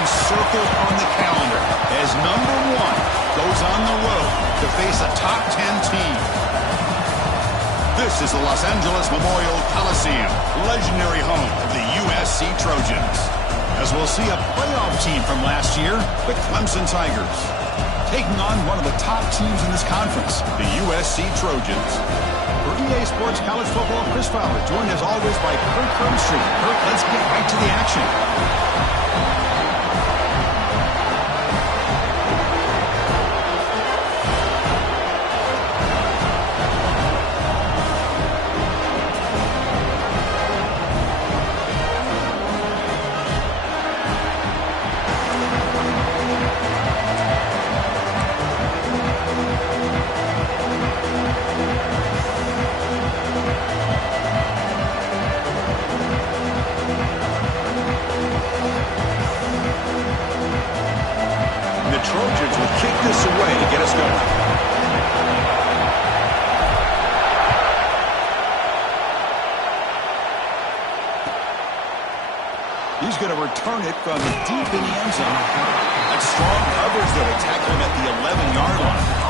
we've circled on the calendar as number 1 goes on the road to face a top 10 team. This is the Los Angeles Memorial Coliseum, legendary home of the USC Trojans. As we'll see a playoff team from last year, the Clemson Tigers, taking on one of the top teams in this conference, the USC Trojans. For EA Sports College Football, Chris Fowler, joined as always by Kirk Hermstreet. Kirk, let's get right to the action. Trojans will kick this away to get us going. He's going to return it from deep in the end zone. That's strong coverage that will tackle him at the 11-yard line.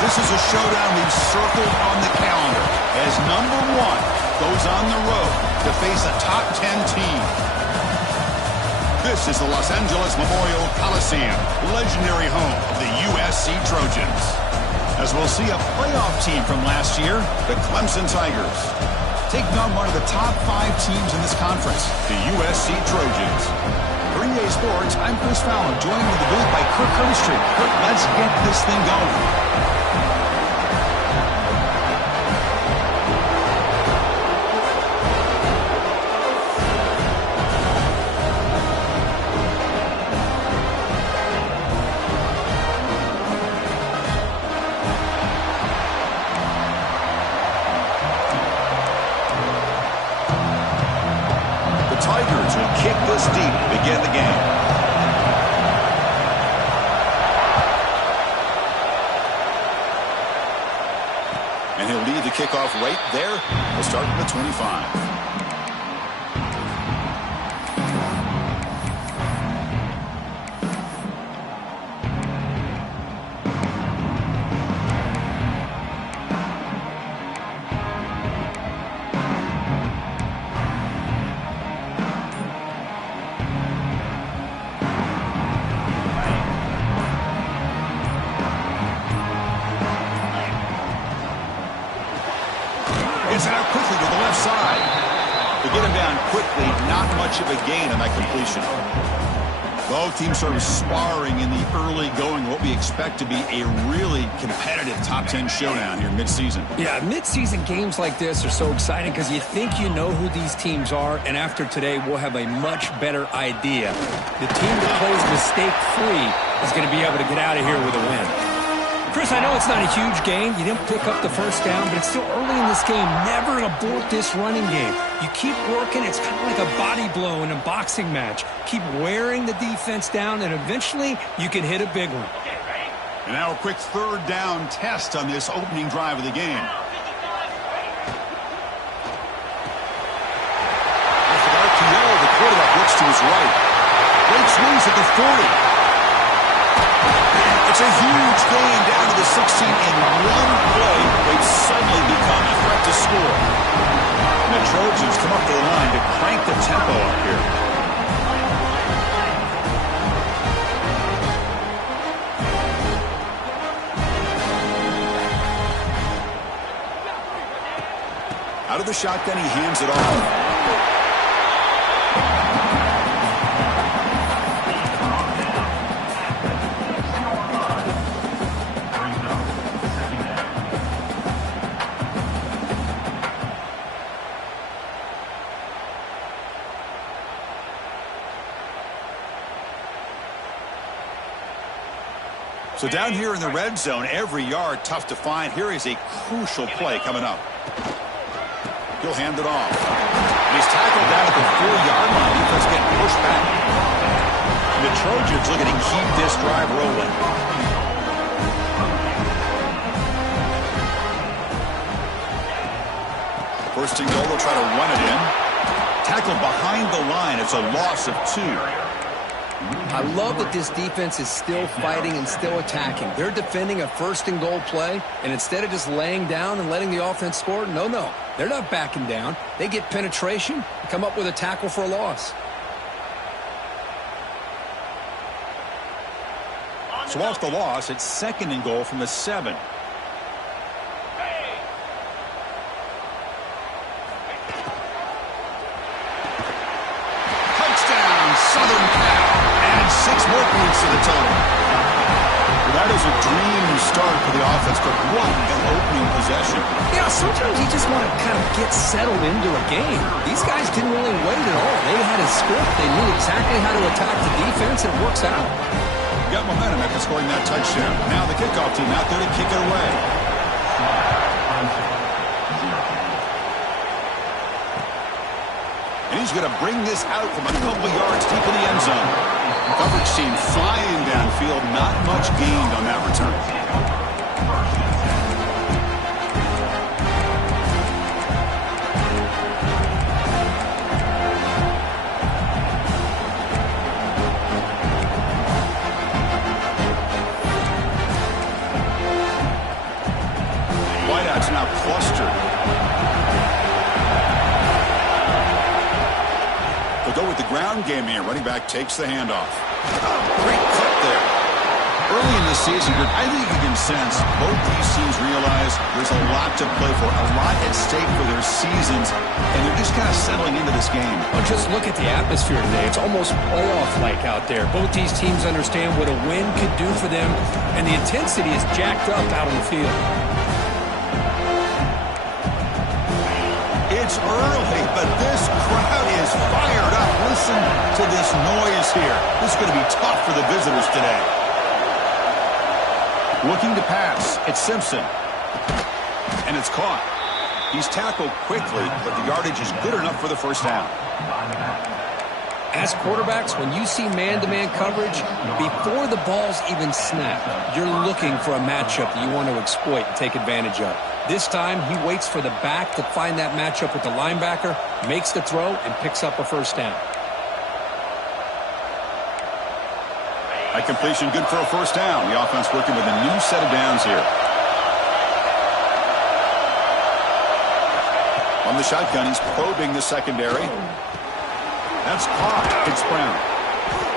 This is a showdown we've circled on the calendar as number 1 goes on the road to face a top 10 team. This is the Los Angeles Memorial Coliseum, legendary home of the USC Trojans. As we'll see a playoff team from last year, the Clemson Tigers, taking on one of the top 5 teams in this conference, the USC Trojans. For EA Sports, I'm Chris Fowler, joined in the booth by Kirk Hermstreet. Kirk, let's get this thing going. Tigers will kick this deep to begin the game. And he'll lead the kickoff right there. We'll start at the 25. Gets it out quickly to the left side. To get him down quickly, not not much of a gain on that completion. Both teams sort of sparring in the early going, what we expect to be a really competitive top 10 showdown here mid-season. Yeah, mid-season games like this are so exciting because you think you know who these teams are, and after today we'll have a much better idea. The team that plays mistake-free is going to be able to get out of here with a win. Chris, I know it's not a huge game. You didn't pick up the first down, but it's still early in this game. Never abort this running game. You keep working. It's kind of like a body blow in a boxing match. Keep wearing the defense down, and eventually you can hit a big one. And now a quick third down test on this opening drive of the game. After the RPO, the quarterback looks to his right. Great swings at the 40. It's a huge gain down to the 16 in one play. They've suddenly become a threat to score. And the Trojans come up to the line to crank the tempo up here. Out of the shotgun, he hands it off. So down here in the red zone, every yard tough to find. Here is a crucial play coming up. He'll hand it off. And he's tackled down at the 4-yard line. Defense getting pushed back. And the Trojans looking to keep this drive rolling. First and goal, they'll try to run it in. Tackled behind the line. It's a loss of 2. I love that this defense is still fighting and still attacking. They're defending a first and goal play, and instead of just laying down and letting the offense score, no. They're not backing down. They get penetration, come up with a tackle for a loss. So off the loss, it's second and goal from the 7. Touchdown, Southern Cal. 6 more points to the total. Well, that is a dream start for the offense, but what an opening possession. Yeah, sometimes you just want to kind of get settled into a game. These guys didn't really wait at all. They had a script. They knew exactly how to attack the defense, and it works out. Got momentum after scoring that touchdown. Now the kickoff team out there to kick it away. And he's going to bring this out from a couple yards deep in the end zone. Coverage team flying downfield. Not much gained on that return. Wideouts now clustered. They'll go with the ground game here. Running back takes the handoff. Great cut there. Early in the season, I think you can sense both these teams realize there's a lot to play for, a lot at stake for their seasons, and they're just kind of settling into this game. Oh, just look at the atmosphere today. It's almost playoff-like out there. Both these teams understand what a win could do for them, and the intensity is jacked up out on the field. It's early, but this crowd is fired up. Listen to this noise here. This is going to be tough for the visitors today. Looking to pass. It's Simpson. And it's caught. He's tackled quickly, but the yardage is good enough for the first down. As quarterbacks, when you see man-to-man coverage, before the ball's even snapped, you're looking for a matchup that you want to exploit and take advantage of. This time, he waits for the back to find that matchup with the linebacker, makes the throw, and picks up a first down. That completion good for a first down. The offense working with a new set of downs here. On the shotgun, he's probing the secondary. That's caught. It's Brown.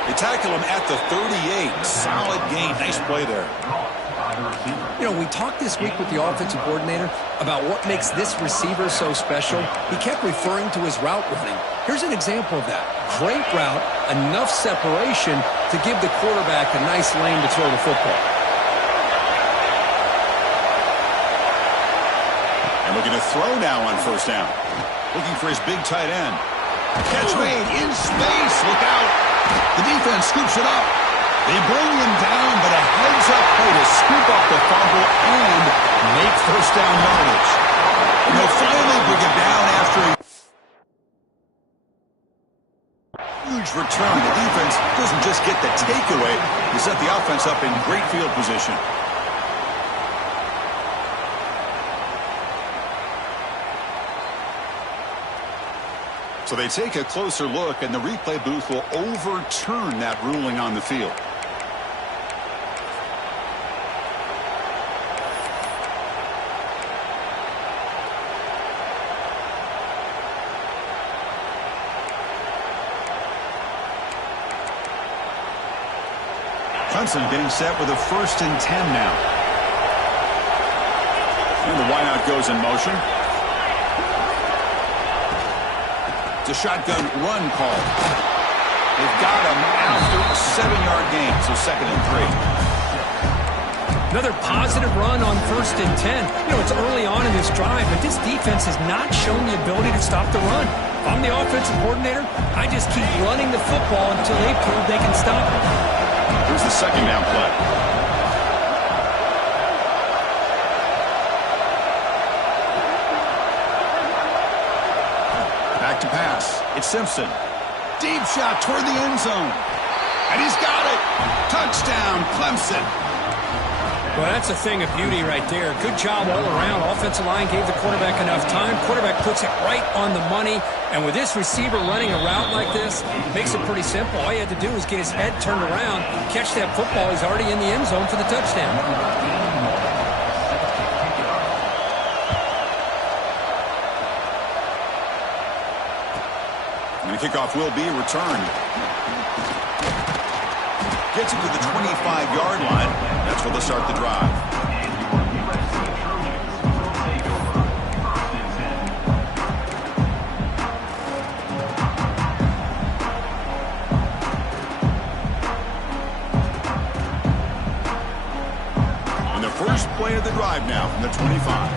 They tackle him at the 38. Solid gain. Nice play there. You know, we talked this week with the offensive coordinator about what makes this receiver so special. He kept referring to his route running. Here's an example of that. Great route, enough separation to give the quarterback a nice lane to throw the football. And looking to throw now on first down. Looking for his big tight end. Catch made in space. Look out. The defense scoops it up. They bring him down, but a heads-up play to scoop up the fumble and make first down yardage. And they'll finally bring it down after a huge return. The defense doesn't just get the takeaway. They set the offense up in great field position. So they take a closer look, and the replay booth will overturn that ruling on the field. Clemson getting set with a 1st and 10 now. And the wideout goes in motion. It's a shotgun run call. They've got him after a 7-yard gain, so 2nd and 3. Another positive run on 1st and 10. You know, it's early on in this drive, but this defense has not shown the ability to stop the run. If I'm the offensive coordinator, I just keep running the football until they prove they can stop it. Here's the 2nd down play. Back to pass. It's Simpson. Deep shot toward the end zone. And he's got it. Touchdown, Clemson. Well, that's a thing of beauty right there. Good job all around. Offensive line gave the quarterback enough time. Quarterback puts it right on the money. And with this receiver running a route like this, makes it pretty simple. All he had to do was get his head turned around, catch that football. He's already in the end zone for the touchdown. And the kickoff will be returned. Gets it to the 25-yard line. That's where they'll start the drive. And the first play of the drive now from the 25.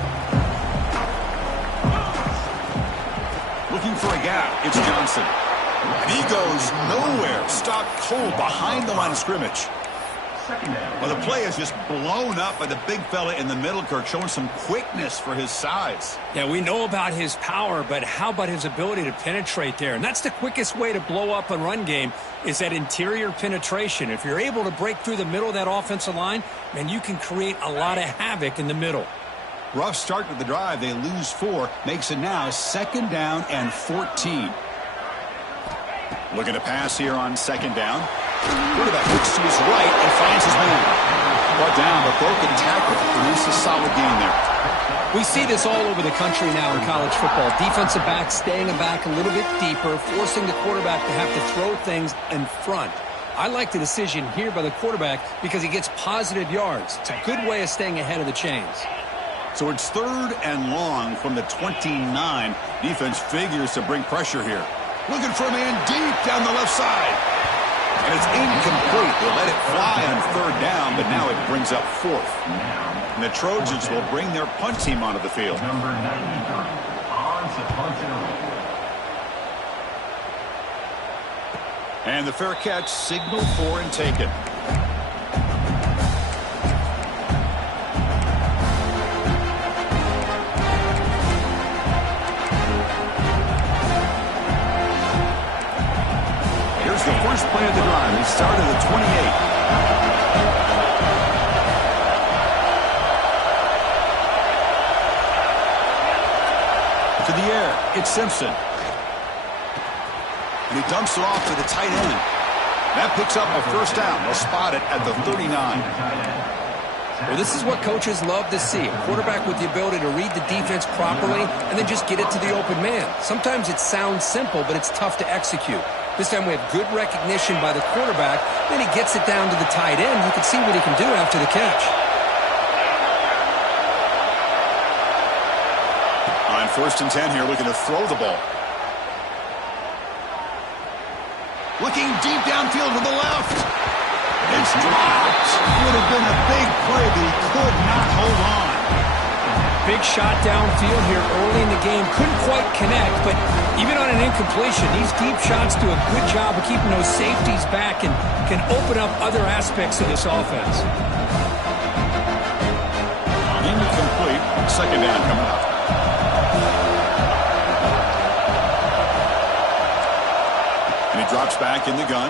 Looking for a gap. It's Johnson. And he goes nowhere. Stopped cold behind the line of scrimmage. Well, the play is just blown up by the big fella in the middle, Kirk, showing some quickness for his size. Yeah, we know about his power, but how about his ability to penetrate there? And that's the quickest way to blow up a run game, is that interior penetration. If you're able to break through the middle of that offensive line, man, you can create a lot of havoc in the middle. Rough start to the drive. They lose 4. Makes it now 2nd down and 14. Looking to pass here on 2nd down. Quarterback looks to his right and finds his man. Brought down, but broken tackle. Produces a solid gain there. We see this all over the country now in college football. Defensive backs staying back a little bit deeper, forcing the quarterback to have to throw things in front. I like the decision here by the quarterback because he gets positive yards. It's a good way of staying ahead of the chains. So it's 3rd and long from the 29. Defense figures to bring pressure here. Looking for a man deep down the left side. And it's incomplete. They let it fly on 3rd down, but now it brings up 4th. And the Trojans will bring their punt team onto the field. Number 93 on to punt it away. And the fair catch signaled for and taken. The first play of the drive. They start at the 28. To the air, it's Simpson. And he dumps it off to the tight end. That picks up a 1st down. They'll spot it at the 39. Well, this is what coaches love to see. A quarterback with the ability to read the defense properly and then just get it to the open man. Sometimes it sounds simple, but it's tough to execute. This time we have good recognition by the quarterback. Then he gets it down to the tight end. You can see what he can do after the catch. First and 10 here, looking to throw the ball. Looking deep downfield to the left. It's dropped. Would have been a big play, but he could not hold on. Big shot downfield here early in the game. Couldn't quite connect, but even on an incompletion, these deep shots do a good job of keeping those safeties back and can open up other aspects of this offense. Incomplete. Second down coming up. And he drops back in the gun.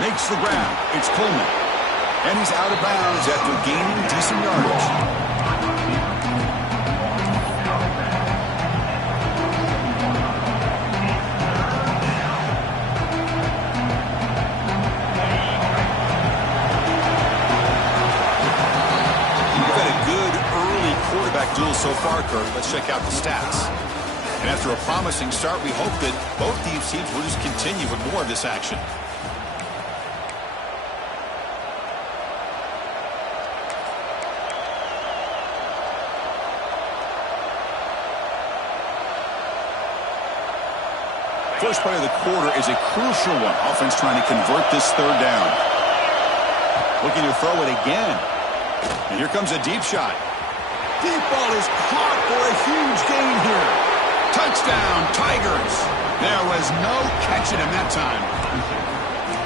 Makes the grab. It's Coleman. And he's out of bounds after gaining decent yardage. Duel so far, Kirk. Let's check out the stats. And after a promising start, we hope that both these teams will just continue with more of this action. First play of the quarter is a crucial one. Offense trying to convert this third down. Looking to throw it again. And here comes a deep shot. Deep ball is caught for a huge gain here. Touchdown, Tigers. There was no catching him that time.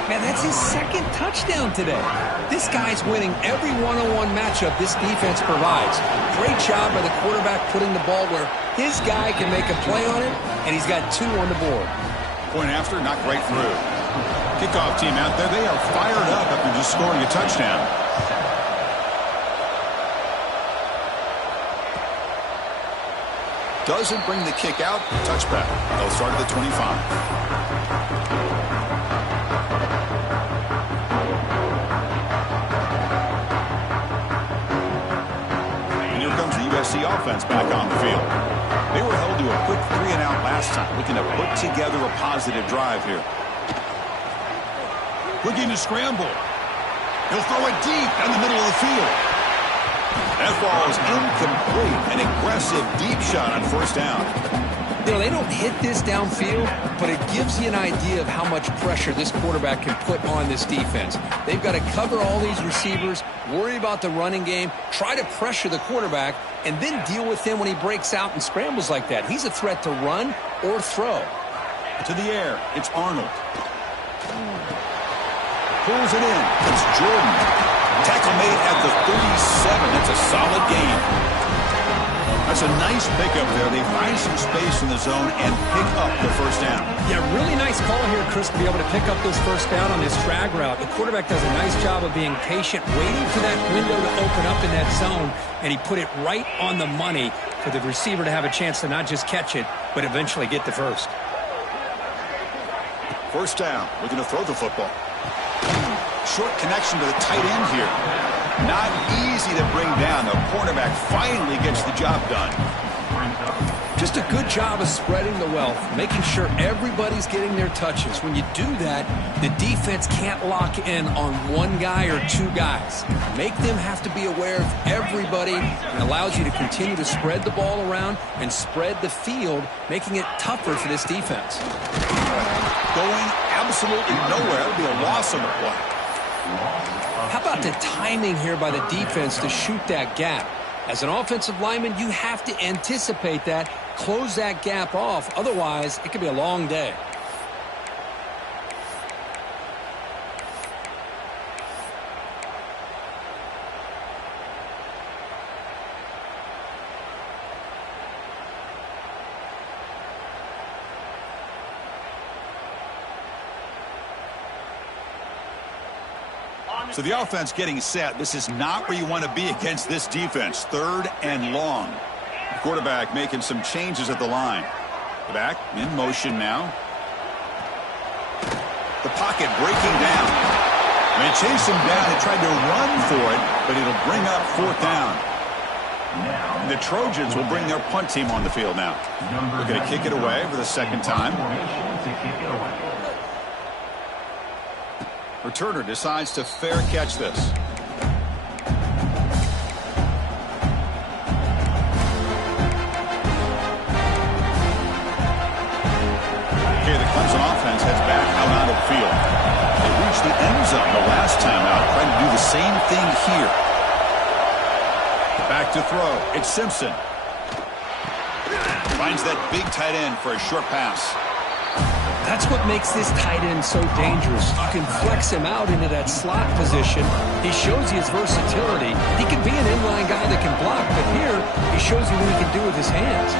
Man, that's his second touchdown today. This guy's winning every one-on-one matchup this defense provides. Great job by the quarterback putting the ball where his guy can make a play on it, and he's got 2 on the board. Point after, not right through. Kickoff team out there, they are fired up after just scoring a touchdown. Doesn't bring the kick out. Touchback. They'll start at the 25. And here comes the USC offense back on the field. They were held to a quick 3-and-out last time, looking to put together a positive drive here. Looking to scramble. He'll throw it deep in the middle of the field. That ball is incomplete. An aggressive deep shot on first down. You know, they don't hit this downfield, but it gives you an idea of how much pressure this quarterback can put on this defense. They've got to cover all these receivers, worry about the running game, try to pressure the quarterback, and then deal with him when he breaks out and scrambles like that. He's a threat to run or throw. To the air, it's Arnold. Pulls it in. It's Jordan. Tackle made at the 37. That's a solid gain. That's a nice pickup there. They find some space in the zone and pick up the first down. Yeah, really nice call here, Chris, to be able to pick up this first down on this drag route. The quarterback does a nice job of being patient, waiting for that window to open up in that zone, and he put it right on the money for the receiver to have a chance to not just catch it, but eventually get the first. First down. Looking to throw the football. Short connection to the tight end here. Not easy to bring down. The cornerback finally gets the job done. Just a good job of spreading the wealth, making sure everybody's getting their touches. When you do that, the defense can't lock in on one guy or 2 guys. Make them have to be aware of everybody, and allows you to continue to spread the ball around and spread the field, making it tougher for this defense. Going absolutely nowhere. That would be a loss on the play. How about the timing here by the defense to shoot that gap? As an offensive lineman, you have to anticipate that, close that gap off. Otherwise, it could be a long day. So the offense getting set. This is not where you want to be against this defense. 3rd and long. The quarterback making some changes at the line. The back in motion now. The pocket breaking down. They chased him down and tried to run for it, but it'll bring up 4th down. The Trojans will bring their punt team on the field now. They're going to kick it away for the 2nd time. Returner decides to fair catch this. Back to throw. It's Simpson. Finds that big tight end for a short pass. That's what makes this tight end so dangerous. You can flex him out into that slot position. He shows you his versatility. He can be an inline guy that can block, but here he shows you what he can do with his hands.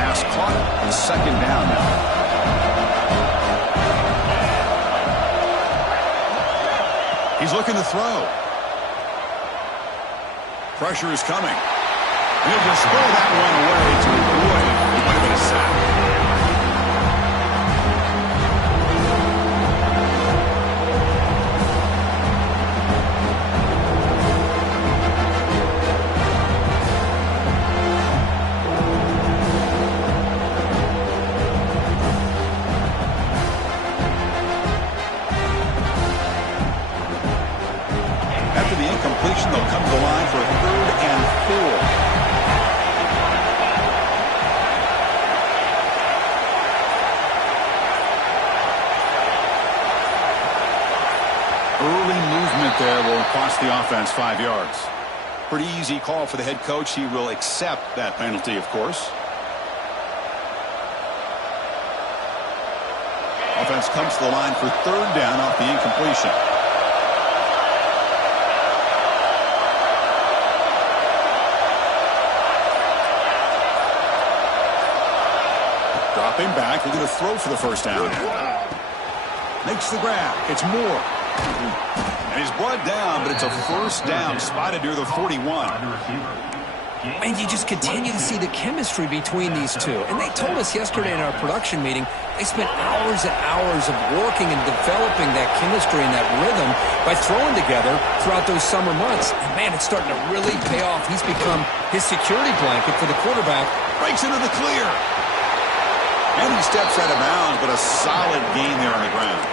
Pass caught on second down now. He's looking to throw. Pressure is coming. He'll just throw that one away to avoid it might have been a sack. After the incompletion, they'll come to the line for a 3rd and 4. Early movement there will cost the offense 5 yards. Pretty easy call for the head coach. He will accept that penalty, of course. Offense comes to the line for 3rd down off the incompletion. Dropping back, looking to throw for the first down. Makes the grab. It's Moore. And he's brought down, but it's a first down spotted near the 41. And you just continue to see the chemistry between these two. And they told us yesterday in our production meeting, they spent hours and hours of working and developing that chemistry and that rhythm by throwing together throughout those summer months. And, man, it's starting to really pay off. He's become his security blanket for the quarterback. Breaks into the clear. And he steps out of bounds, but a solid gain there on the ground.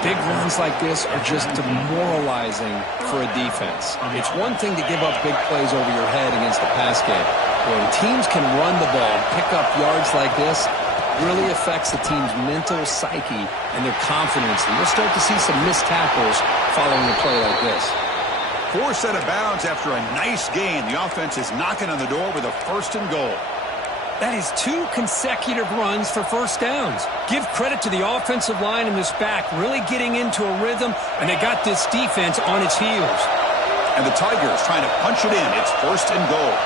Big runs like this are just demoralizing for a defense. It's one thing to give up big plays over your head against the pass game. When teams can run the ball, pick up yards like this, really affects the team's mental psyche and their confidence. And we'll start to see some missed tackles following a play like this. 4 set of bounds after a nice gain. The offense is knocking on the door with a 1st and goal. That is 2 consecutive runs for first downs. Give credit to the offensive line and this back really getting into a rhythm, and they got this defense on its heels. And the Tigers trying to punch it in. It's 1st and goal.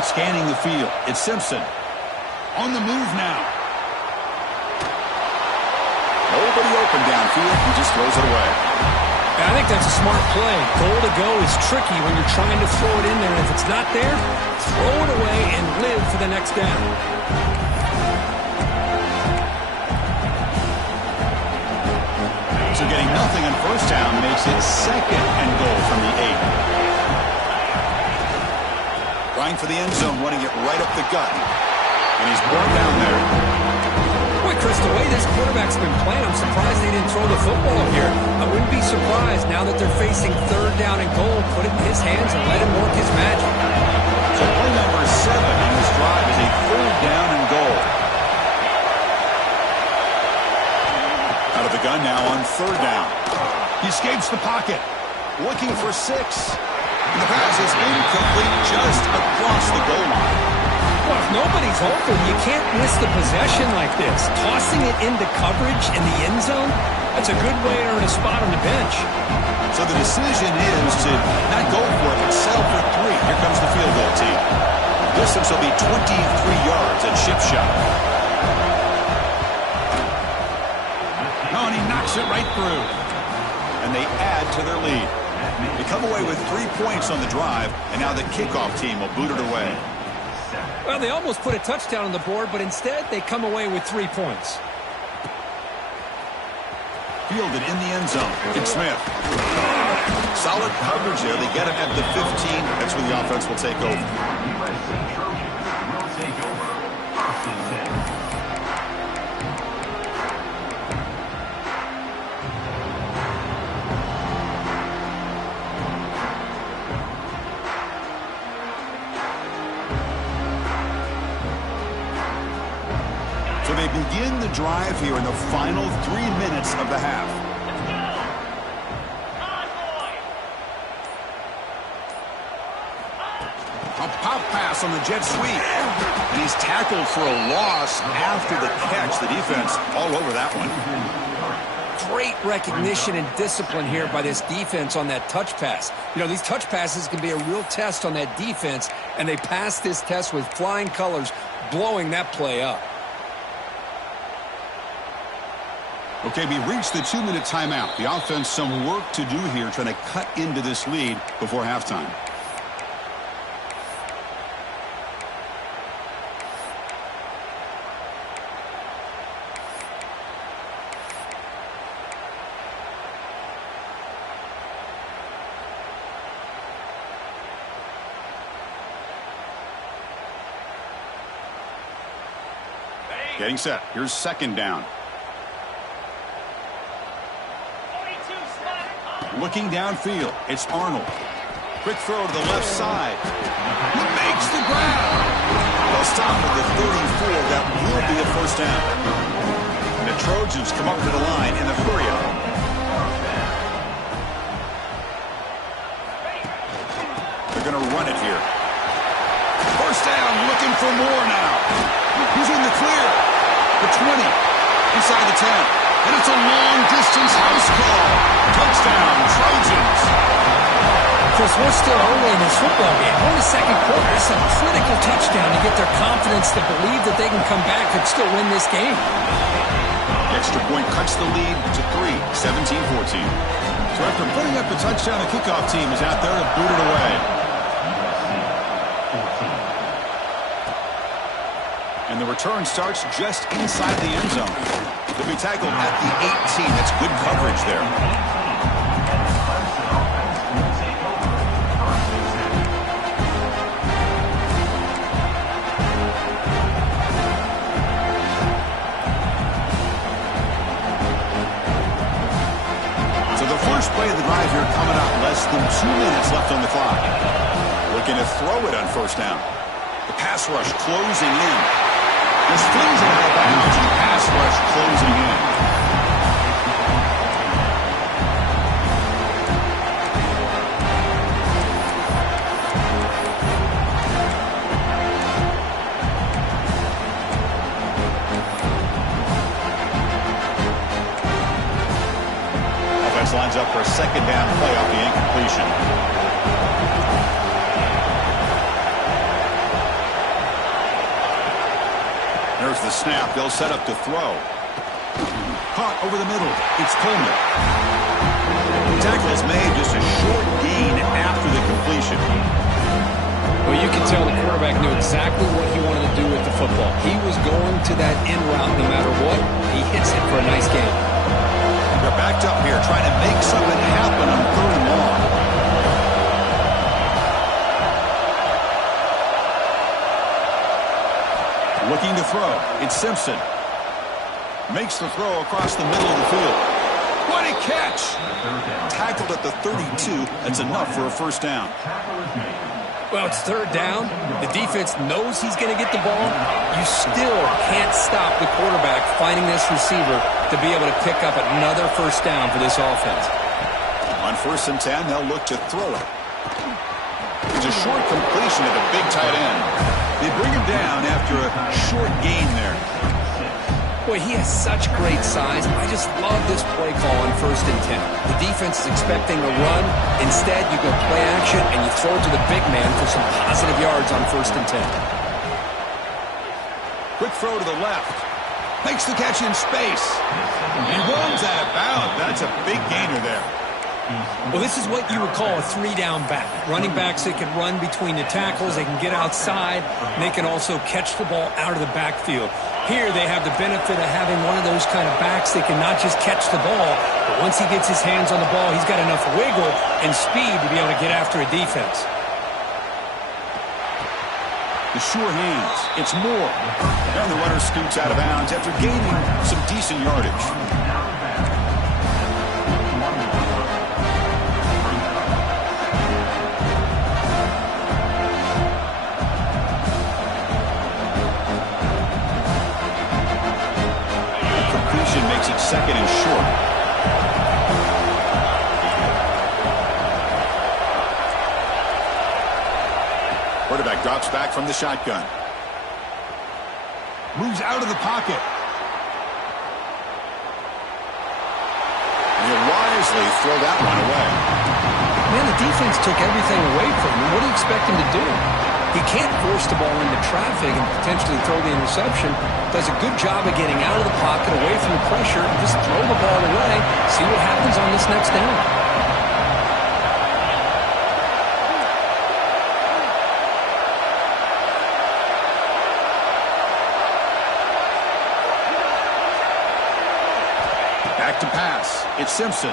Scanning the field. It's Simpson. On the move now. Nobody open downfield. He just throws it away. I think that's a smart play. Goal to go is tricky when you're trying to throw it in there. If it's not there, throw it away and live for the next down. So getting nothing on first down makes it 2nd and goal from the 8. Trying for the end zone, running it right up the gut. And he's brought down there. Boy, Chris, the way this quarterback's been playing, I'm surprised they didn't throw the football here. I wouldn't be surprised now that they're facing 3rd down and goal. Put it in his hands and let him work his magic. So play number 7 on this drive is a 3rd down and goal. Out of the gun now on 3rd down. He escapes the pocket. Looking for 6. And the pass is incomplete just across the goal line. Well, if nobody's open, you can't miss the possession like this. Tossing it into coverage in the end zone, that's a good way to earn a spot on the bench. So the decision is to not go for it, but settle for 3. Here comes the field goal team. Distance will be 23 yards at chip shot. Oh, and he knocks it right through. And they add to their lead. They come away with 3 points on the drive, and now the kickoff team will boot it away. Well, they almost put a touchdown on the board, but instead they come away with 3 points. Fielded in the end zone. It's Smith. Solid coverage there. They get him at the 15. That's where the offense will take over. USC Trojans will take over 1st and 10. So they begin the drive here in the final 3 minutes of the half. A pop pass on the jet sweep. And he's tackled for a loss after the catch. The defense all over that one. Great recognition and discipline here by this defense on that touch pass. You know, these touch passes can be a real test on that defense, and they passed this test with flying colors, blowing that play up. Okay, we reached the 2-minute timeout. The offense some work to do here, trying to cut into this lead before halftime. Getting set. Here's second down. Looking downfield. It's Arnold. Quick throw to the left side. He makes the grab. They'll stop at the 34. That will be a first down. And the Trojans come up to the line in the hurry-up. They're going to run it here. First down, looking for more now. He's in the clear. The 20, inside the 10. And it's a long-distance house call. Touchdown, Trojans. Chris, we're still early in this football game. We're in the second quarter. It's a critical touchdown to get their confidence to believe that they can come back and still win this game. The extra point cuts the lead to 3, 17-14. So after putting up a touchdown, the kickoff team is out there to boot it away. And the return starts just inside the end zone. They'll be tackled at the 18. That's good coverage there. So the first play of the drive here coming up. Less than 2 minutes left on the clock. Looking to throw it on first down. The pass rush closing in. This flings it out of bounds. The pass rush closing in. Offense lines up for a second down play off the incompletion. There's the snap. They'll set up to throw. Caught over the middle. It's Coleman. The tackle is made, just a short gain after the completion. Well, you can tell the quarterback knew exactly what he wanted to do with the football. He was going to that in route no matter what. He hits it for a nice gain. They're backed up here, trying to make something happen on 3rd and long. Looking to throw. It's Simpson. Makes the throw across the middle of the field. What a catch! Tackled at the 32. That's enough for a first down. Well, it's 3rd down. The defense knows he's going to get the ball. You still can't stop the quarterback finding this receiver to be able to pick up another first down for this offense. On 1st and 10, they'll look to throw it. It's a short completion to the big tight end. They bring him down after a short gain there. Boy, he has such great size. I just love this play call on 1st and 10. The defense is expecting a run. Instead, you go play action and you throw it to the big man for some positive yards on 1st and 10. Quick throw to the left. Makes the catch in space. He runs out of bounds. That's a big gainer there. Well, this is what you would call a 3-down back. Running backs that can run between the tackles, they can get outside, and they can also catch the ball out of the backfield. Here they have the benefit of having one of those kind of backs that can not just catch the ball, but once he gets his hands on the ball, he's got enough wiggle and speed to be able to get after a defense. The sure hands. It's Moore. And the runner scoots out of bounds after gaining some decent yardage. short. Quarterback drops back from the shotgun. Moves out of the pocket. He'll wisely throw that one away. Man, the defense took everything away from him. What do you expect him to do? He can't force the ball into traffic and potentially throw the interception. Does a good job of getting out of the pocket, away from the pressure, and just throw the ball away. See what happens on this next down. Back to pass. It's Simpson.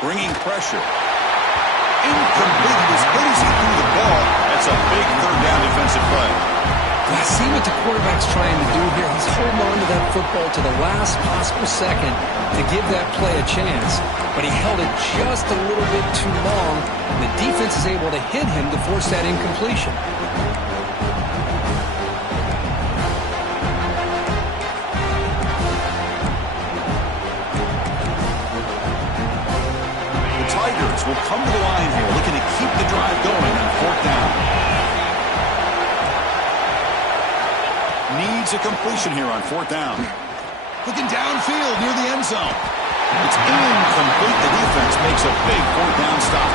Bringing pressure. Incomplete. As good as he threw the ball, that's a big third down defensive play. I see what the quarterback's trying to do here. He's holding on to that football to the last possible second to give that play a chance. But he held it just a little bit too long, and the defense is able to hit him to force that incompletion. Will come to the line here, looking to keep the drive going on fourth down. Needs a completion here on fourth down. Looking downfield near the end zone. It's incomplete. The defense makes a big fourth down stop.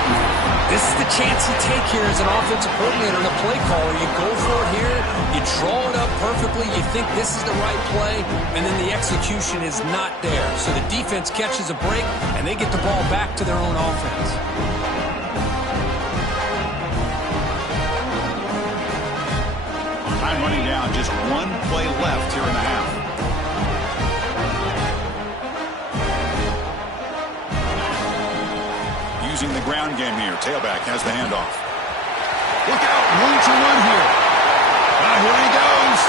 This is the chance you take here as an offensive coordinator and a play caller. You go for it here, you draw it up perfectly, you think this is the right play, and then the execution is not there. So the defense catches a break, and they get the ball back to their own offense. Time running down, just one play left here in the half. Using the ground game here. Tailback has the handoff. Look out. Room to run here. Here he goes.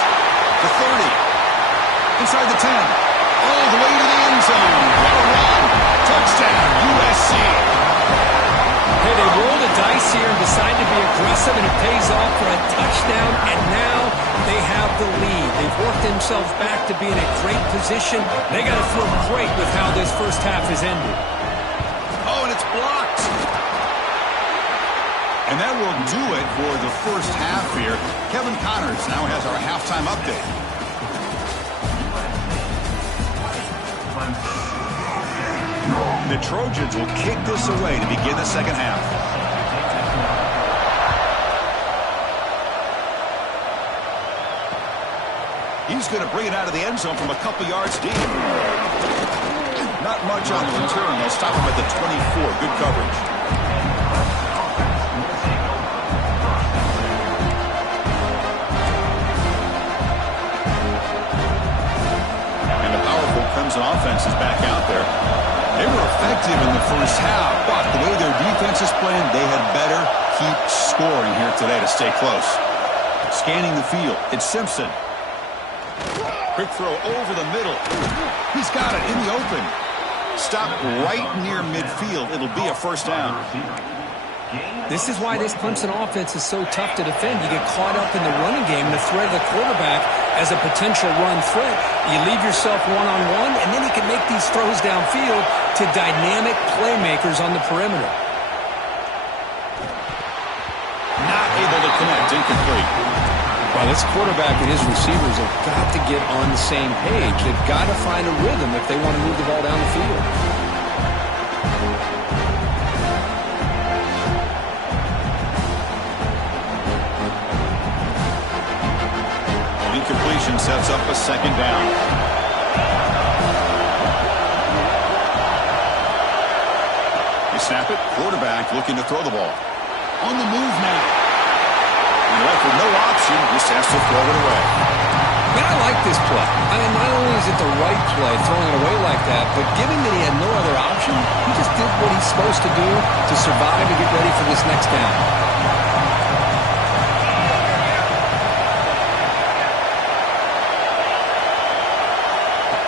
The 30. Inside the 10. All the way to the end zone. What a run. Touchdown, USC. Hey, they rolled the dice here and decided to be aggressive, and it pays off for a touchdown, and now they have the lead. They've worked themselves back to be in a great position. They got to feel great with how this first half has ended. Oh, and it's blocked. And that will do it for the first half here. Kevin Connors now has our halftime update. The Trojans will kick this away to begin the second half. He's going to bring it out of the end zone from a couple yards deep. Not much on the return. They'll stop him at the 24. Good coverage. And the powerful Clemson offense is back out there. They were effective in the first half, but the way their defense is playing, they had better keep scoring here today to stay close. Scanning the field, it's Simpson. Quick throw over the middle. He's got it in the open. Stop right near midfield. It'll be a first down. This is why this Clemson offense is so tough to defend. You get caught up in the running game and the threat of the quarterback as a potential run threat. You leave yourself one-on-one, and then you can make these throws downfield to dynamic playmakers on the perimeter. Not able to connect. Incomplete. Well, this quarterback and his receivers have got to get on the same page. They've got to find a rhythm if they want to move the ball down the field. Incompletion sets up a second down. They snap it. Quarterback looking to throw the ball. On the move now. And left with no option, just has to throw it away. Man, I like this play. I mean, not only is it the right play, throwing it away like that, but given that he had no other option, he just did what he's supposed to do to survive and get ready for this next down.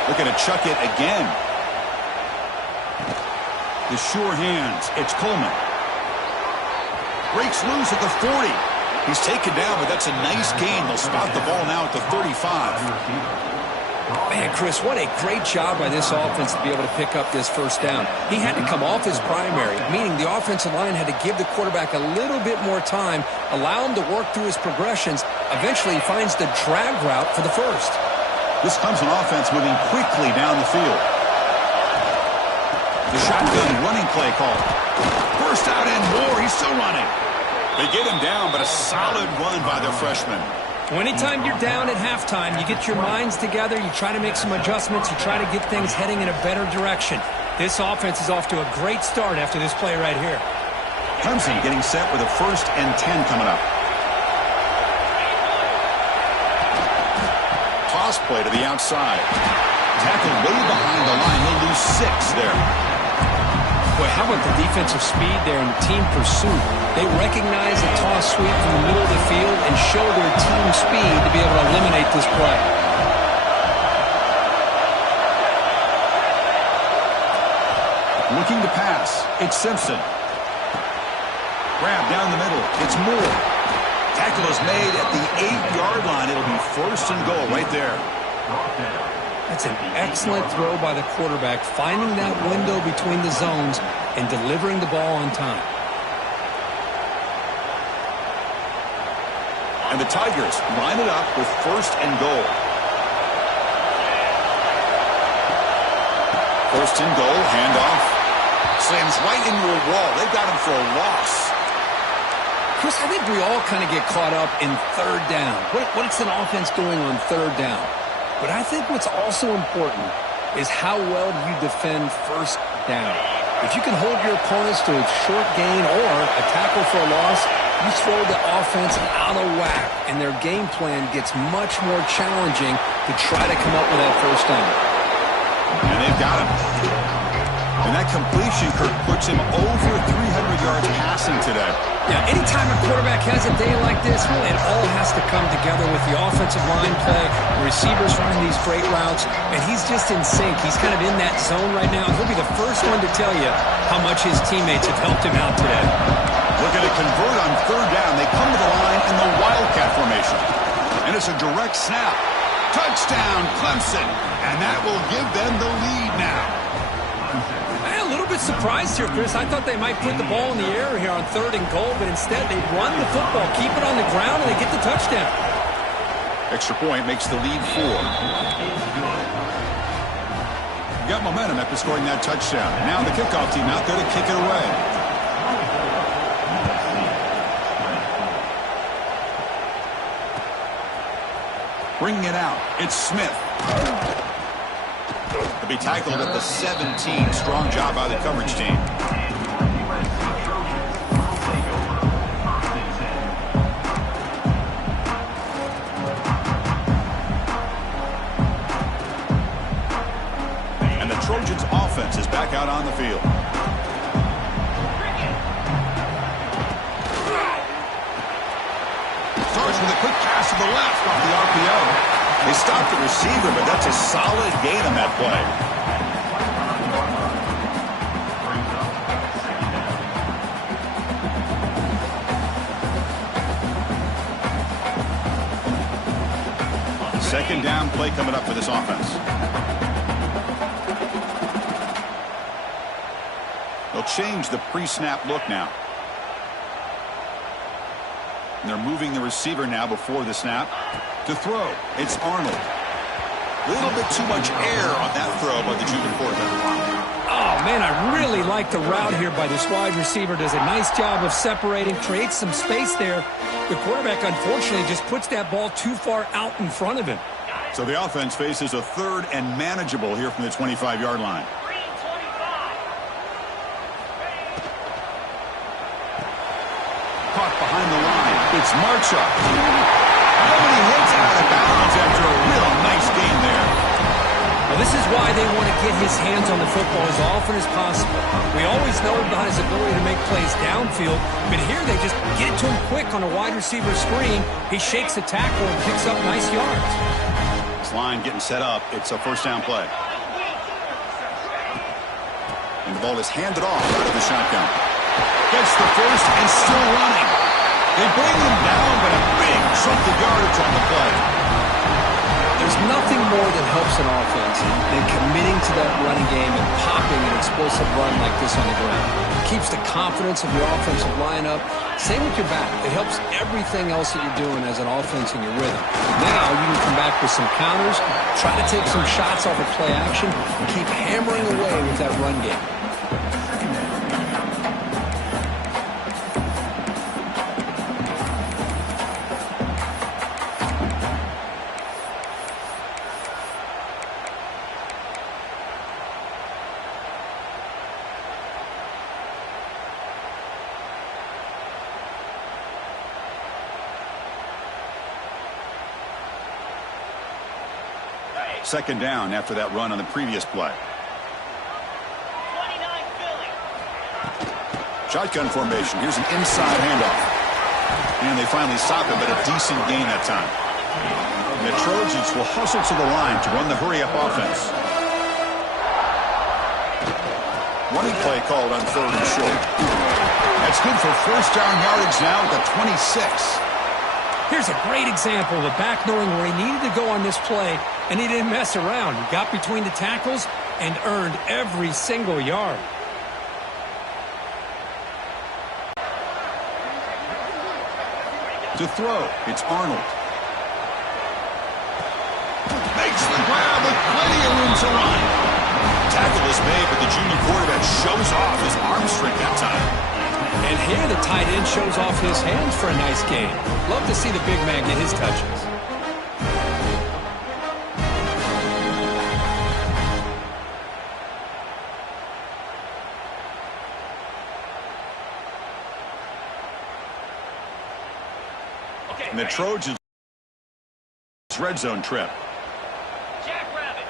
Looking to chuck it again. The sure hands. It's Coleman. Breaks loose at the 40. He's taken down, but that's a nice gain. They'll spot the ball now at the 35. Man, Chris, what a great job by this offense to be able to pick up this first down. He had to come off his primary, meaning the offensive line had to give the quarterback a little bit more time, allow him to work through his progressions. Eventually, he finds the drag route for the first. This Clemson offense moving quickly down the field. The shotgun running play call. First out and more. He's still running. They get him down, but a solid run by the freshman. Anytime you're down at halftime, you get your minds together, you try to make some adjustments, you try to get things heading in a better direction. This offense is off to a great start after this play right here. Clemson getting set with a 1st and 10 coming up. Toss play to the outside. Tackled way behind the line. They'll lose 6 there. Boy, how about the defensive speed there and the team pursuit? They recognize a toss sweep from the middle of the field and show their team speed to be able to eliminate this play. Looking to pass. It's Simpson. Grab down the middle. It's Moore. Tackle is made at the 8-yard line. It'll be 1st and goal right there. That's an excellent throw by the quarterback, finding that window between the zones and delivering the ball on time. And the Tigers line it up with 1st and goal. 1st and goal, handoff. Slams right into a wall. They've got him for a loss. Chris, I think we all kind of get caught up in 3rd down. What's an offense doing on 3rd down? But I think what's also important is how well you defend 1st down. If you can hold your opponents to a short gain or a tackle for a loss, you throw the offense out of whack, and their game plan gets much more challenging to try to come up with that 1st down. And they've got him. And that completion, Kirk, puts him over 300 yards passing today. Yeah, anytime a quarterback has a day like this, really it all has to come together with the offensive line play, the receivers running these great routes, and he's just in sync. He's kind of in that zone right now. He'll be the first one to tell you how much his teammates have helped him out today. Looking to convert on 3rd down. They come to the line in the Wildcat formation. And it's a direct snap. Touchdown, Clemson. And that will give them the lead now. I'm a little bit surprised here, Chris. I thought they might put the ball in the air here on 3rd and goal, but instead they run the football, keep it on the ground, and they get the touchdown. Extra point makes the lead 4. Got momentum after scoring that touchdown. Now the kickoff team out there to kick it away. Bringing it out, it's Smith. To be tackled at the 17. Strong job by the coverage team. And the Trojans' offense is back out on the field. Starts with a quick pass to the left off the RPO. They stopped the receiver, but that's a solid gain on that play. Second down play coming up for this offense. They'll change the pre-snap look now. And they're moving the receiver now before the snap. To throw, it's Arnold. A little bit too much air on that throw by the junior quarterback. Oh, man, I really like the route here by this wide receiver. Does a nice job of separating, creates some space there. The quarterback, unfortunately, just puts that ball too far out in front of him. So the offense faces a 3rd and manageable here from the 25-yard line. Caught behind the line. It's Marchuk. Nobody hits out of bounds after a real nice game there. Well, this is why they want to get his hands on the football as often as possible. We always know about his ability to make plays downfield, but here they just get it to him quick on a wide receiver screen. He shakes the tackle and picks up nice yards. This line getting set up. It's a 1st down play. And the ball is handed off out of the shotgun. Gets the first and still running. They bring him down, but a big chunk of yardage on the play. They're There's nothing more that helps an offense than committing to that running game and popping an explosive run like this on the ground. It keeps the confidence of your offensive lineup. Same with your back. It helps everything else that you're doing as an offense in your rhythm. Now you can come back with some counters, try to take some shots off of play action, and keep hammering away with that run game. Second down after that run on the previous play. 29 Philly. Shotgun formation. Here's an inside handoff. And they finally stop him, but a decent gain that time. And the Trojans will hustle to the line to run the hurry-up offense. Running play called on 3rd and short. That's good for first down yardage now at the 26. Here's a great example of a back knowing where he needed to go on this play, and he didn't mess around. He got between the tackles and earned every single yard. To throw, it's Arnold. Makes the grab with plenty of room to run. Tackle is made, but the junior quarterback shows off his arm strength that time. And here the tight end shows off his hands for a nice gain. Love to see the big man get his touches. And the Trojans red zone trip. Jackrabbit.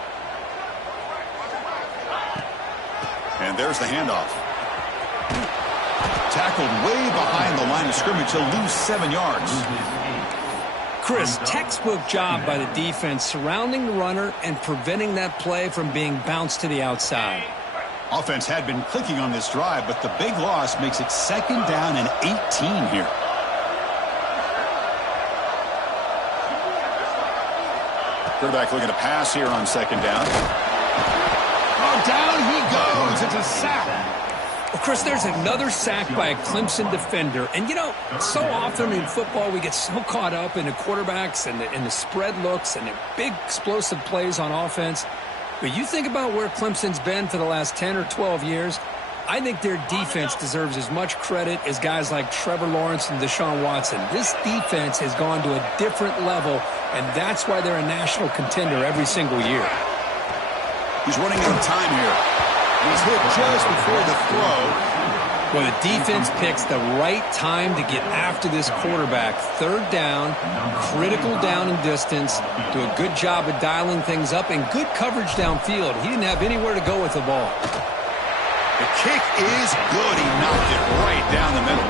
And there's the handoff. Tackled way behind the line of scrimmage. He'll lose 7 yards. Chris, textbook job by the defense surrounding the runner and preventing that play from being bounced to the outside. Offense had been clicking on this drive, but the big loss makes it 2nd down and 18 here. Quarterback looking to pass here on 2nd down. Oh, down he goes. It's a sack. Well, Chris, there's another sack by a Clemson defender. And, you know, so often in football we get so caught up in the quarterbacks and the spread looks and the big explosive plays on offense. But you think about where Clemson's been for the last 10 or 12 years, I think their defense deserves as much credit as guys like Trevor Lawrence and Deshaun Watson. This defense has gone to a different level, and that's why they're a national contender every single year. He's running out of time here. He's hit just before the throw. Well, the defense picks the right time to get after this quarterback. 3rd down, critical down and distance. Do a good job of dialing things up and good coverage downfield. He didn't have anywhere to go with the ball. The kick is good. He knocked it right down the middle.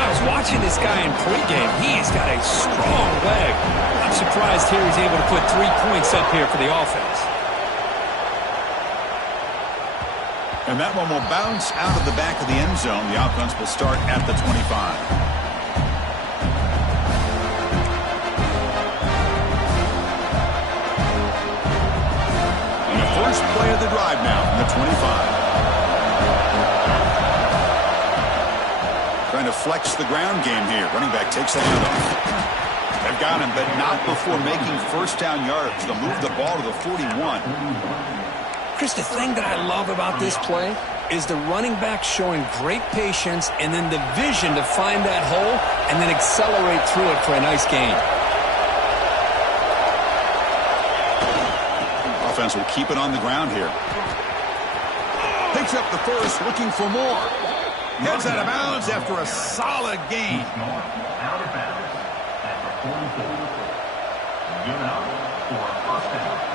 I was watching this guy in pregame. He's got a strong leg. I'm surprised here he's able to put 3 points up here for the offense. And that one will bounce out of the back of the end zone. The offense will start at the 25. And the first play of the drive now from the 25. Trying to flex the ground game here. Running back takes the handoff. They've got him, but not before making first down yards. They'll move the ball to the 41. Chris, the thing that I love about this play is the running back showing great patience and then the vision to find that hole and then accelerate through it for a nice gain. Offense will keep it on the ground here. Picks up the first, looking for more. Heads out of bounds after a solid gain. Out of bounds at the 44. Give out for a first down.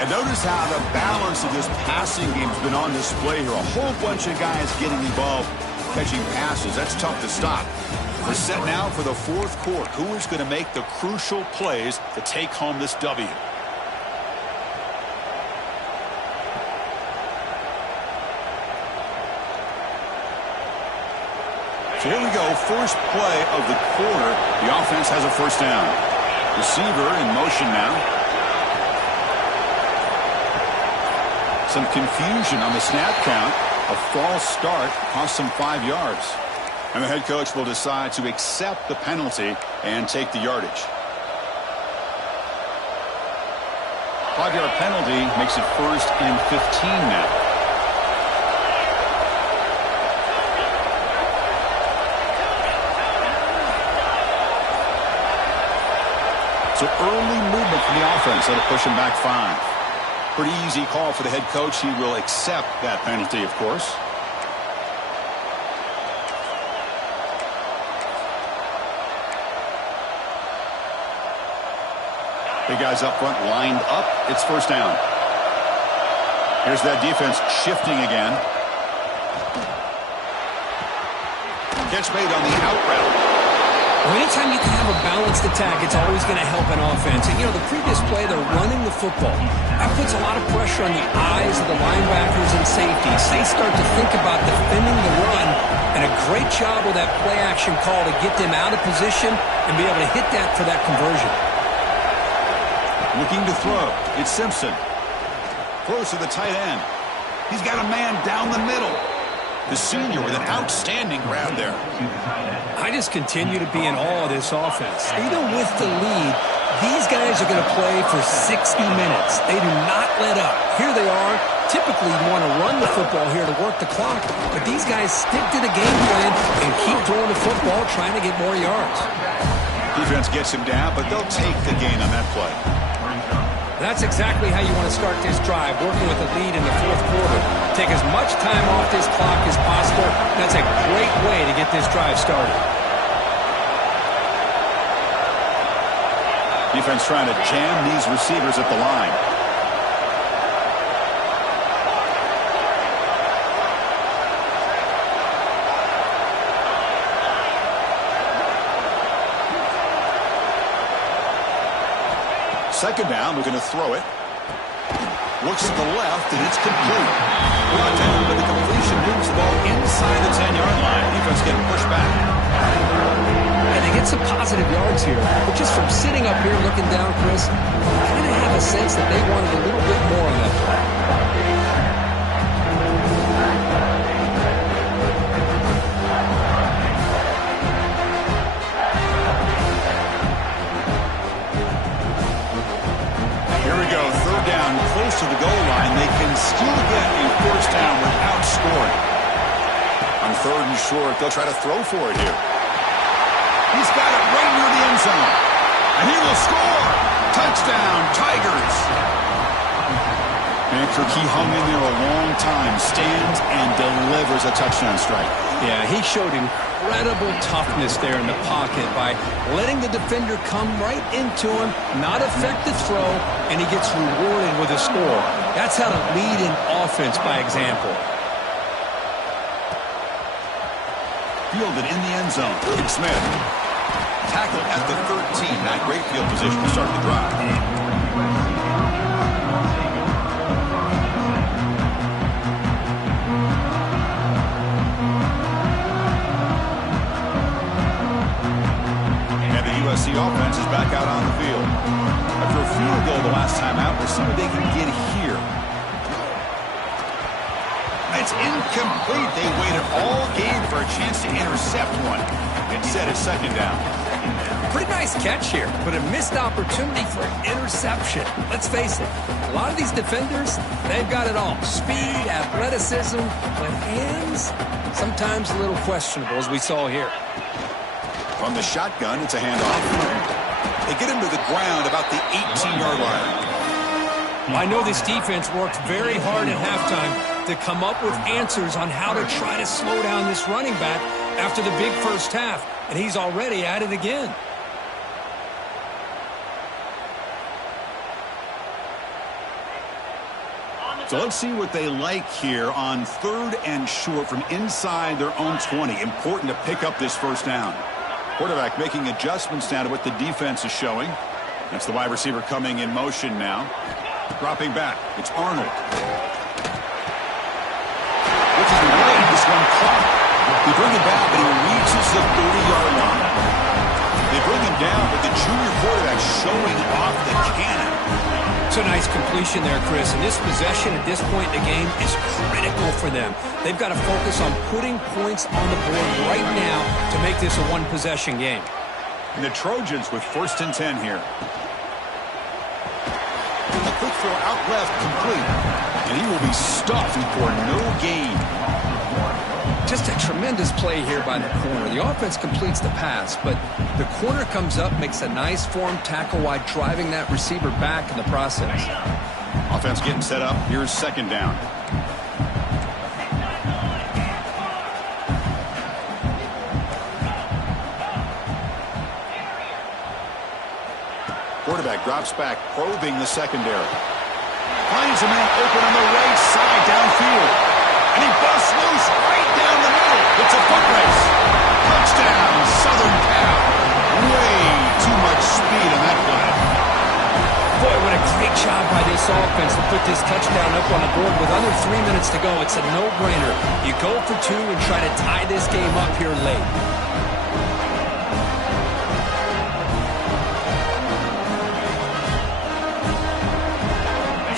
And notice how the balance of this passing game has been on display here. A whole bunch of guys getting involved, catching passes. That's tough to stop. We're set now for the 4th quarter. Who is going to make the crucial plays to take home this W? So here we go, first play of the quarter. The offense has a first down. Receiver in motion now. Some confusion on the snap count. A false start cost them 5 yards. And the head coach will decide to accept the penalty and take the yardage. 5-yard penalty makes it 1st and 15 now. So early movement from the offense that'll push him back 5. Pretty easy call for the head coach. He will accept that penalty, of course. Big guys up front lined up. It's first down. Here's that defense shifting again. Catch made on the out route. Well, anytime you can have a balanced attack, it's always going to help an offense. And, the previous play, they're running the football. That puts a lot of pressure on the eyes of the linebackers and safeties. They start to think about defending the run, and a great job with that play-action call to get them out of position and be able to hit that for that conversion. Looking to throw. It's Simpson. Close to the tight end. He's got a man down the middle. The senior with an outstanding grab there. I just continue to be in awe of this offense. Even with the lead, these guys are going to play for 60 minutes. They do not let up. Here they are. Typically, you want to run the football here to work the clock, but these guys stick to the game plan and keep throwing the football, trying to get more yards. Defense gets him down, but they'll take the gain on that play. That's exactly how you want to start this drive, working with a lead in the 4th quarter. Take as much time off this clock as possible. That's a great way to get this drive started. Defense trying to jam these receivers at the line. Second down, we're going to throw it. Looks to the left, and it's complete. Brought down, but the completion moves the ball inside the 10-yard line. Defense getting pushed back. And they get some positive yards here. But just from sitting up here looking down, Chris, I kind of have a sense that they wanted a little bit more on that play. Close to the goal line, they can still get a first down without scoring. On 3rd and short, they'll try to throw for it here. He's got it right near the end zone. And he will score. Touchdown, Tigers. And he hung in there a long time, stands and delivers a touchdown strike. Yeah, he showed incredible toughness there in the pocket by letting the defender come right into him, not affect the throw, and he gets rewarded with a score. That's how to lead an offense by example. Fielded in the end zone. Smith. Tackled at the 13. Not great field position to start the drive. USC offense is back out on the field. After a field goal the last time out, we'll see what they can get here. It's incomplete. They waited all game for a chance to intercept one. Instead, it's second down. Pretty nice catch here, but a missed opportunity for an interception. Let's face it, a lot of these defenders, they've got it all. Speed, athleticism, but hands, sometimes a little questionable, as we saw here. From the shotgun, it's a handoff. They get him to the ground about the 18-yard line. I know this defense worked very hard at halftime to come up with answers on how to try to slow down this running back after the big first half, and he's already at it again. So let's see what they like here on 3rd and short from inside their own 20. Important to pick up this first down. Quarterback making adjustments now to what the defense is showing. That's the wide receiver coming in motion now. Dropping back. It's Arnold. Looking away. This one caught. He bring it back, but he reads towards the 30-yard line. They bring him down, but the junior quarterback showing off the cannon. It's a nice completion there, Chris. And this possession at this point in the game is critical for them. They've got to focus on putting points on the board right now to make this a one-possession game. And the Trojans with 1st and 10 here. A quick throw out left, complete. And he will be stuffed for no gain. Just a tremendous play here by the corner. The offense completes the pass, but the corner comes up, makes a nice form tackle while driving that receiver back in the process. Offense getting set up. Here's 2nd down. Quarterback drops back, probing the secondary. Finds a man open on the right side downfield. And he busts loose right down the middle. It's a foot race. Touchdown, Southern Cal. Way too much speed on that play. Boy, what a great job by this offense to put this touchdown up on the board with under 3 minutes to go. It's a no-brainer. You go for 2 and try to tie this game up here late.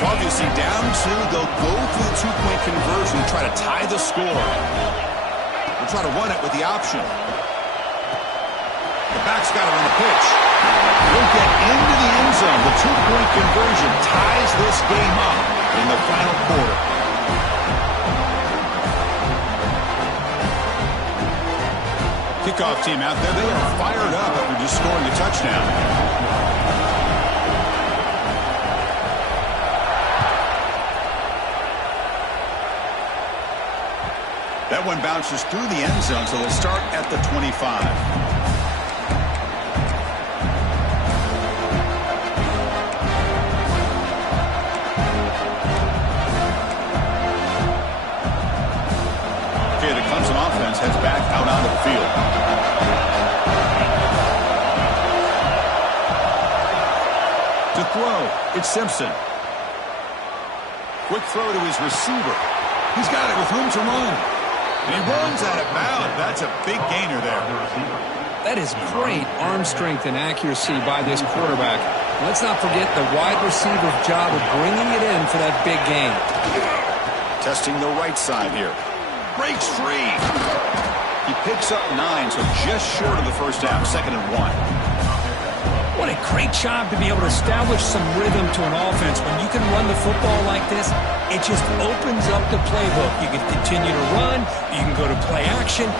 Obviously down 2, they'll go for the 2-point conversion and try to tie the score. They'll try to run it with the option. The back's got it on the pitch. He'll get into the end zone. The 2-point conversion ties this game up in the final quarter. Kickoff team out there, they are fired up after just scoring a touchdown. That one bounces through the end zone, so they'll start at the 25. Okay, the Clemson offense heads back out onto the field. To throw, it's Simpson. Quick throw to his receiver. He's got it with room to run. And he runs out of bounds. That's a big gainer there. That is great arm strength and accuracy by this quarterback. Let's not forget the wide receiver's job of bringing it in for that big gain. Testing the right side here. Breaks free. He picks up 9, so just short of the first down. 2nd and 1. What a great job to be able to establish some rhythm to an offense. When you can run the football like this, it just opens up the playbook. You can continue to run. You can go to play action.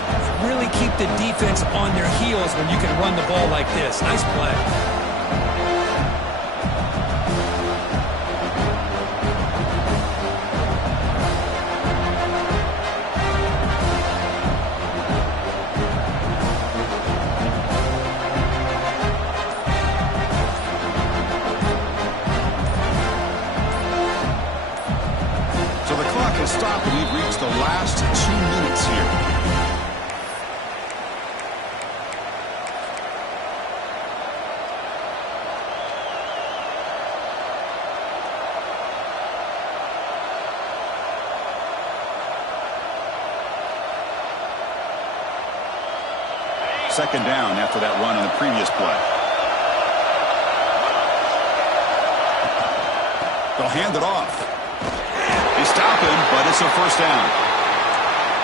Really keep the defense on their heels when you can run the ball like this. Nice play. Stop, and we've reached the last 2 minutes here. Second down after that run on the previous play. They'll hand it off. They stop him, but it's a first down.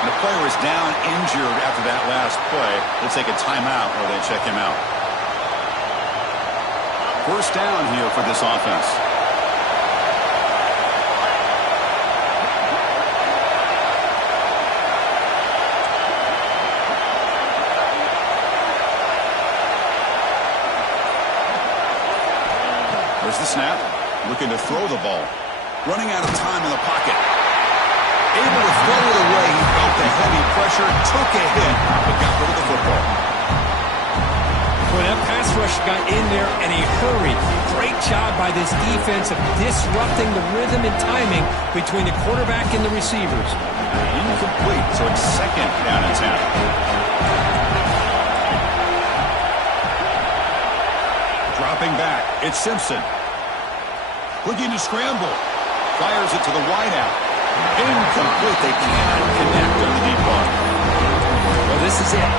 And the player is down injured after that last play. They'll take a timeout or they check him out. First down here for this offense. There's the snap. Looking to throw the ball. Running out of time in the pocket. Able to throw it away. He felt the heavy pressure, took a hit, but got rid of the football. Well, that pass rush got in there and he hurried. Great job by this defense of disrupting the rhythm and timing between the quarterback and the receivers. Incomplete, so it's 2nd down and 10. Dropping back, it's Simpson. Looking to scramble. Fires it to the wideout. Incomplete. They cannot connect on the deep ball. Well, this is it.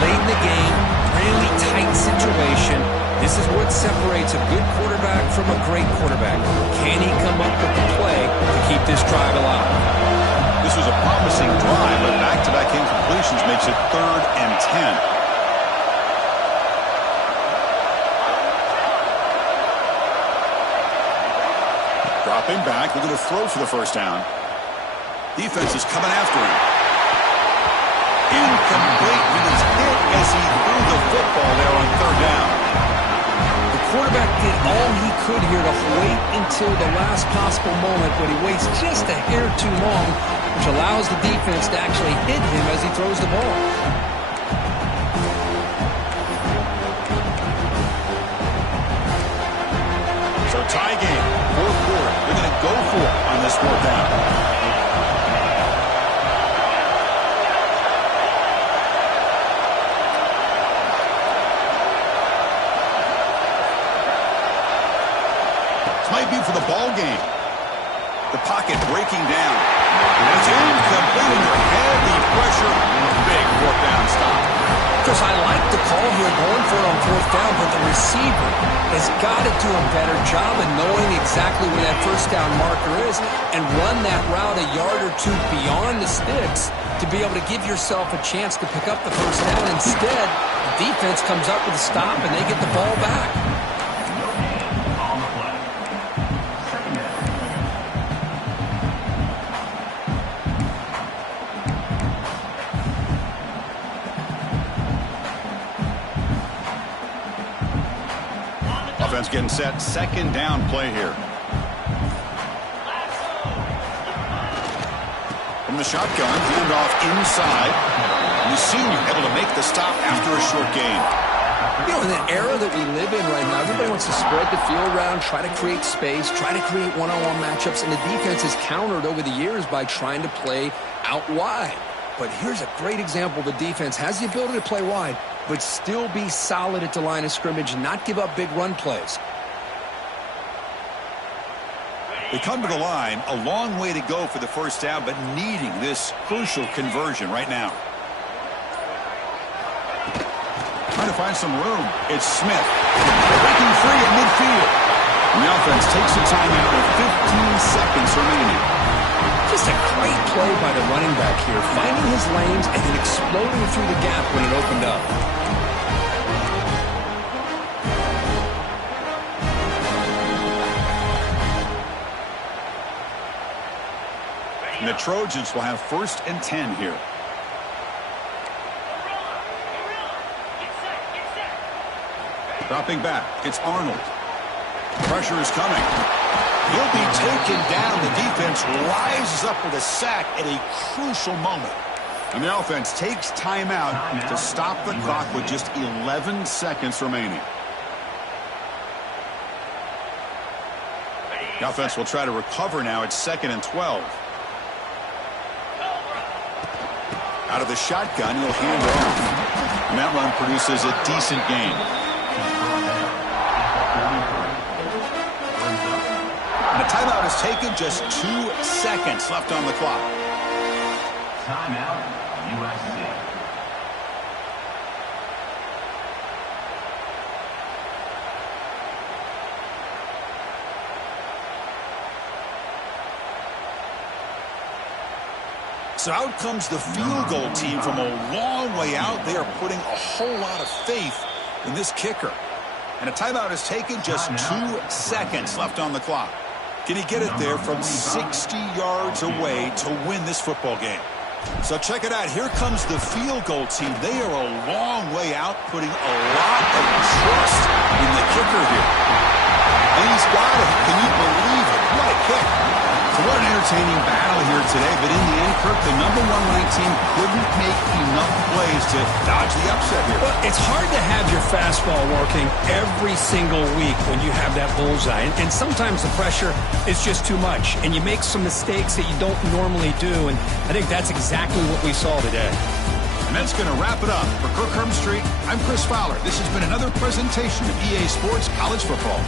late in the game, really tight situation. This is what separates a good quarterback from a great quarterback. Can he come up with the play to keep this drive alive? This was a promising drive, but back-to-back incompletions makes it 3rd and 10. Dropping back, looking to throw for the first down. Defense is coming after him. Incomplete. He was hit as he threw the football there on 3rd down. The quarterback did all he could here to wait until the last possible moment, but he waits just a hair too long, which allows the defense to actually hit him as he throws the ball. So tie game, 4th quarter. They're going to go for it on this 4th down. Might be for the ball game. The pocket breaking down. It's incomplete under heavy pressure. Big 4th down stop. Chris, I like the call here going for it on 4th down, but the receiver has got to do a better job of knowing exactly where that 1st down marker is and run that route a yard or two beyond the sticks to be able to give yourself a chance to pick up the 1st down. Instead, the defense comes up with a stop and they get the ball back. Offense getting set. 2nd down play here. From the shotgun, handoff inside. And the senior able to make the stop after a short gain. You know, in the era that we live in right now, everybody wants to spread the field around, try to create space, try to create one-on-one matchups, and the defense has countered over the years by trying to play out wide. But here's a great example. The defense has the ability to play wide, but still be solid at the line of scrimmage and not give up big run plays. They come to the line, a long way to go for the 1st down, but needing this crucial conversion right now. Trying to find some room. It's Smith. Breaking free at midfield. And the offense takes a timeout with 15 seconds remaining. Just a great play by the running back here, finding his lanes and then exploding through the gap when it opened up. And the Trojans will have 1st and 10 here. Dropping back, it's Arnold. Pressure is coming. He'll be taken down. The defense rises up with a sack at a crucial moment. And the offense takes timeout to stop the clock with just 11 seconds remaining. The offense will try to recover now. It's 2nd and 12. Out of the shotgun, he'll hand off. And that run produces a decent gain. And the timeout is taken, just 2 seconds left on the clock. Timeout, USC. So out comes the field goal team from a long way out. They are putting a whole lot of faith in this kicker. And a timeout is taken, just 2 seconds left on the clock. Can he get it there from 60 yards away to win this football game? So check it out. Here comes the field goal team. They are a long way out, putting a lot of trust in the kicker here. And he's got it. Can you believe it? What a kick. So what an entertaining battle here today. But in the end, Kirk, the #1 ranked team couldn't make enough plays to dodge the upset here. Well, it's hard to have your fastball working every single week when you have that bullseye. And sometimes the pressure is just too much. And you make some mistakes that you don't normally do. And I think that's exactly what we saw today. And that's going to wrap it up. For Kirk Hermstreet, I'm Chris Fowler. This has been another presentation of EA Sports College Football.